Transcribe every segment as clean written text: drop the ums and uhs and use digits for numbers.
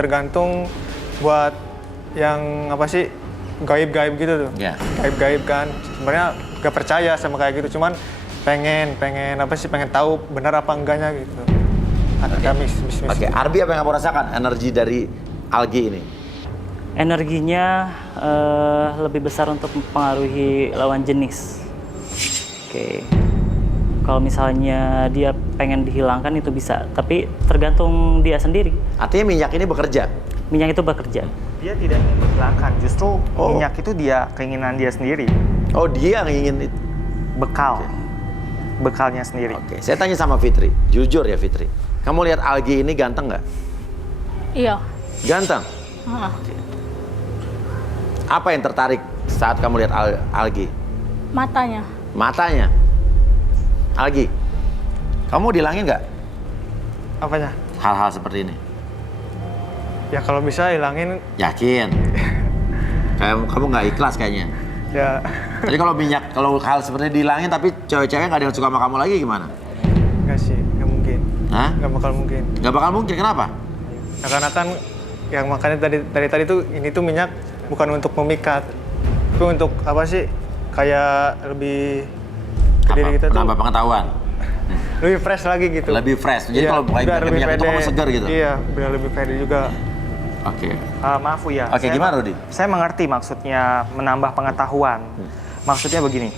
tergantung buat yang apa sih gaib-gaib gitu tuh. Ya. Gaib-gaib kan. Sebenarnya gak percaya sama kayak gitu, cuman pengen apa sih, pengen tahu benar apa enggaknya gitu. Ada mis-mis. Oke, Arbi apa yang kamu rasakan energi dari algi ini? Energinya lebih besar untuk mempengaruhi lawan jenis. Oke. Kalau misalnya dia pengen dihilangkan itu bisa, tapi tergantung dia sendiri. Artinya minyak ini bekerja? Minyak itu bekerja. Dia tidak ingin menghilangkan, justru minyak itu dia keinginan dia sendiri. Oh, dia yang ingin itu. Bekal. Bekalnya sendiri. Oke, saya tanya sama Fitri, jujur ya Fitri. Kamu lihat algi ini ganteng nggak? Iya. Ganteng? Heeh. Apa yang tertarik saat kamu lihat algi? Matanya. Matanya? Algi, kamu dilangin nggak Apanya? hal-hal seperti ini? Ya kalau bisa hilangin Yakin? Kamu nggak ikhlas kayaknya. ya. Jadi kalau minyak, kalau hal seperti ini dihilangin tapi cewek-cewek nggak ada yang suka sama kamu lagi gimana? Enggak sih, nggak mungkin. Hah? Nggak bakal mungkin. Nggak bakal mungkin, kenapa? Ya, karena kan yang makanya dari tadi tuh ini tuh minyak bukan untuk memikat, tapi untuk apa sih? Kayak lebih ke diri kita tuh Menambah pengetahuan? lebih fresh lagi gitu. Lebih fresh, jadi Iya, kalau pakai biar lebih minyak itu pede. kamu segar gitu? Iya, biar lebih pede juga. Oke. Maaf ya. Oke, gimana Rudi? Saya mengerti maksudnya menambah pengetahuan. Maksudnya begini.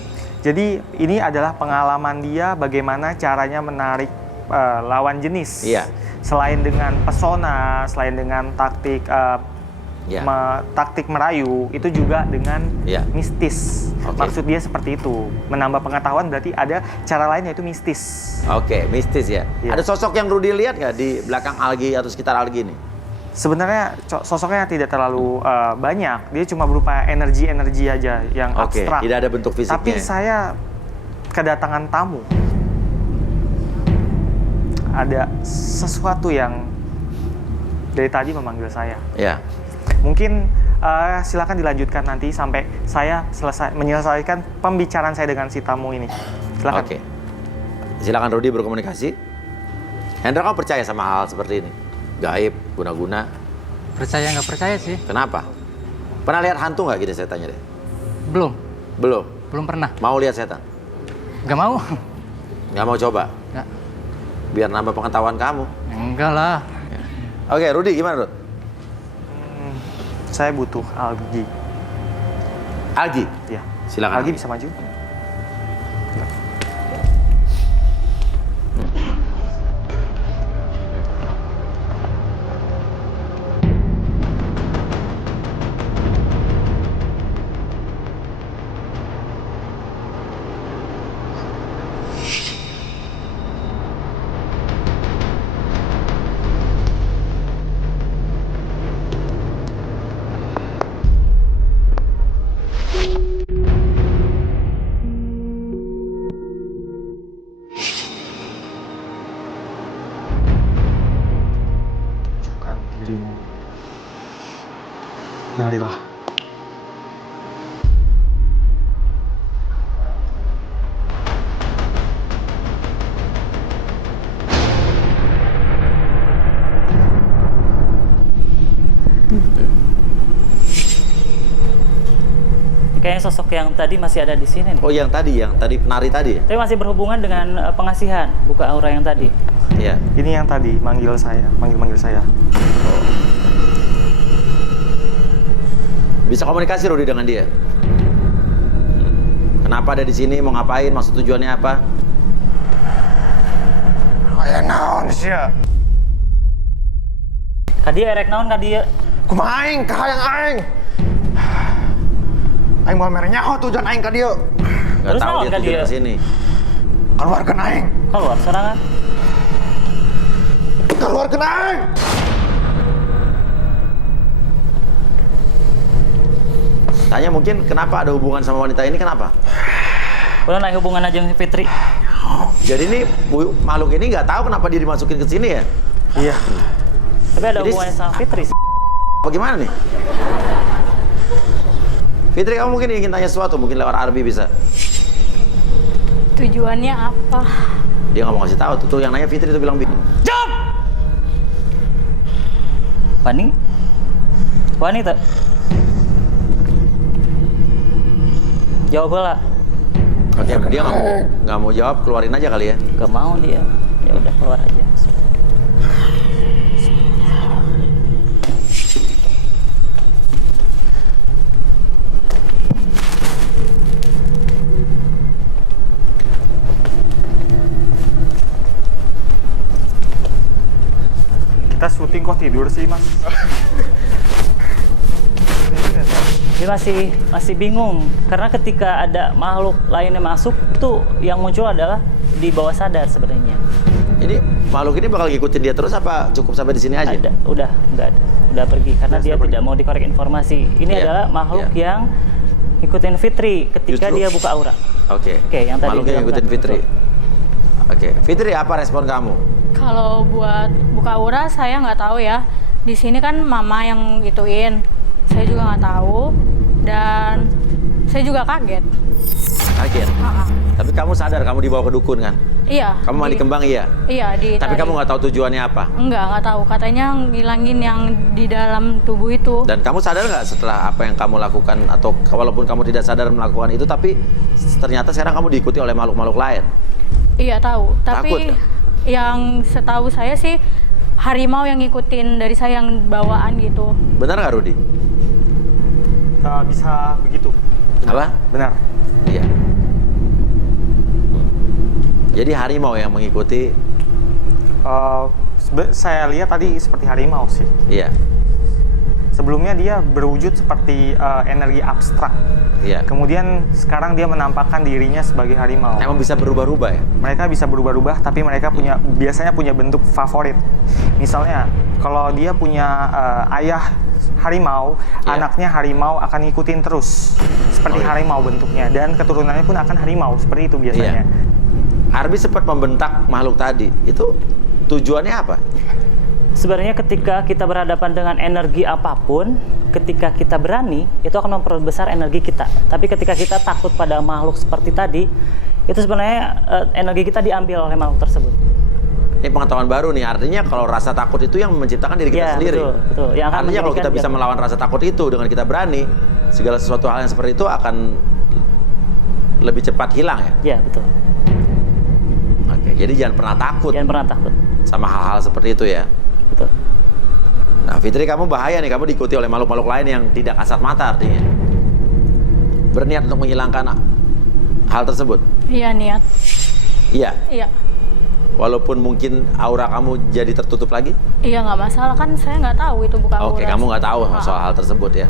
Jadi ini adalah pengalaman dia bagaimana caranya menarik lawan jenis. Iya. Selain dengan pesona, selain dengan taktik Iya. taktik merayu, itu juga dengan Iya. mistis. Oke. Maksud dia seperti itu. Menambah pengetahuan berarti ada cara lain yaitu mistis. Oke, mistis ya. Iya. Ada sosok yang Rudi lihat nggak di belakang algi atau sekitar algi ini? Sebenarnya sosoknya tidak terlalu banyak. Dia cuma berupa energi-energi aja yang Oke, abstrak. tidak ada bentuk fisiknya. Tapi saya kedatangan tamu. Ada sesuatu yang dari tadi memanggil saya. Ya. Mungkin silakan dilanjutkan nanti sampai saya menyelesaikan pembicaraan saya dengan si tamu ini. Silakan. Oke. Silakan Rudi berkomunikasi. Hendra, kamu percaya sama hal seperti ini? Gaib, guna-guna. Percaya nggak percaya sih? Kenapa? Pernah lihat hantu nggak gitu saya tanya deh? Belum, Belum. belum pernah. Mau lihat setan? Nggak mau. Nggak mau coba? Nggak. Biar nambah pengetahuan kamu. Enggak lah. Oke, Rudi gimana Rud? Saya butuh algi. Algi? Ya. Silakan. Algi bisa maju. Dirimu. Marilah. Kayaknya sosok yang tadi masih ada di sini nih. Oh, yang tadi penari tadi ya? Tapi masih berhubungan dengan pengasihan, buka aura yang tadi. Iya. Ini yang tadi manggil saya. Bisa komunikasi Rudi dengan dia? Kenapa ada di sini? Mau ngapain? Maksud tujuannya apa? Kayak naon sih ya? Kadia erek naon kadia? Kumaha aing, kahayang aing. Aing mau mere nyaho tujuan aing ka dieu. Nggak Terus tahu naon dia kan tujuan dia? ke sini. Keluarkan aing. Keluar serangan. Keluarkan aing. Tanya mungkin kenapa ada hubungan sama wanita ini, kenapa? Udah naik hubungan aja sama Fitri. Jadi ini makhluk ini nggak tahu kenapa dia dimasukin ke sini ya? Iya. Tapi ada Jadi hubungannya sama Fitri sih. Bagaimana nih? Fitri, kamu mungkin ingin tanya sesuatu, mungkin lewat Arbi bisa. Tujuannya apa? Dia nggak mau kasih tahu. Tuh yang nanya Fitri tuh bilang bingung. Jawab! Wani? Wani tak? Jawab lah. Oke, dia nggak mau jawab, keluarin aja kali ya. Gak mau dia. Ya udah keluar aja. Kita syuting kok tidur sih, Mas? Dia masih bingung karena ketika ada makhluk lainnya masuk tuh yang muncul adalah di bawah sadar sebenarnya. Ini makhluk ini bakal ngikutin dia terus apa cukup sampai di sini aja? Udah nggak ada, udah pergi karena dia tidak mau dikorek informasi. Ini Iya, adalah makhluk iya. yang ikutin Fitri ketika Justru. dia buka aura. Oke. Oke, yang tadi Makhluk yang dilakukan, ngikutin Fitri. betul. Oke, Fitri apa respon kamu? Kalau buat buka aura saya nggak tahu ya. Di sini kan mama yang gituin. Saya juga nggak tahu dan saya juga kaget. Kaget. Ah, ah. Tapi kamu sadar kamu dibawa ke dukun kan? Iya. Kamu mandi kembang iya? Iya di. Tapi kamu nggak tahu tujuannya apa? Nggak tahu. Katanya ngilangin yang di dalam tubuh itu. Dan kamu sadar nggak setelah apa yang kamu lakukan atau walaupun kamu tidak sadar melakukan itu tapi ternyata sekarang kamu diikuti oleh makhluk-makhluk lain? Iya tahu. Takut Tapi nggak? yang setahu saya sih harimau yang ngikutin dari saya yang bawaan gitu. Benar nggak Rudi? Bisa begitu. Apa? Benar. Iya. Jadi harimau yang mengikuti. Saya lihat tadi seperti harimau sih. Iya. Sebelumnya dia berwujud seperti energi abstrak. Iya. Kemudian sekarang dia menampakkan dirinya sebagai harimau. Emang bisa berubah-ubah ya? Mereka bisa berubah-ubah, tapi mereka biasanya punya bentuk favorit. Misalnya, kalau dia punya ayah harimau, Iya. anaknya harimau akan ngikutin terus. Seperti Oh, iya. harimau bentuknya, dan keturunannya pun akan harimau, seperti itu biasanya. Iya. Arbi sempat membentak makhluk tadi. Itu tujuannya apa? Sebenarnya ketika kita berhadapan dengan energi apapun, ketika kita berani, itu akan memperbesar energi kita. Tapi ketika kita takut pada makhluk seperti tadi, itu sebenarnya energi kita diambil oleh makhluk tersebut. Ini pengetahuan baru nih, artinya kalau rasa takut itu yang menciptakan diri kita Ya, sendiri. betul. Yang akan Artinya kalau kita menjadikan bisa dia- melawan rasa takut itu dengan kita berani, segala sesuatu hal yang seperti itu akan lebih cepat hilang ya. Ya, betul. Oke, jadi jangan pernah takut Jangan pernah takut. sama hal-hal seperti itu ya. Betul. Nah, Fitri, kamu bahaya nih, kamu diikuti oleh makhluk-makhluk lain yang tidak kasat mata artinya. Berniat untuk menghilangkan hal tersebut. Iya niat. Iya, Iya. walaupun mungkin aura kamu jadi tertutup lagi. Iya nggak masalah kan saya nggak tahu itu buka aura. Oke, kamu nggak tahu Ah. soal hal tersebut ya.